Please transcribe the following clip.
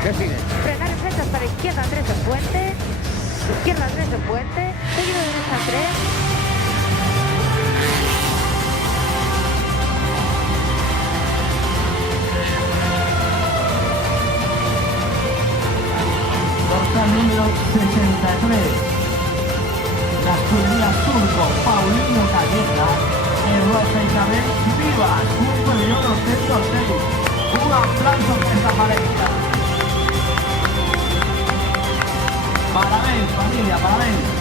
Frenar en flechas para izquierda 3 en puente, izquierda 3 en puente, seguido derecha 3. Dorsal número 63. La escudería Turco Paulino Calleja, Rosa Isabel Vivas, 1.206.000. Un aplauso por esta pareja. Parabéns, familia, parabéns.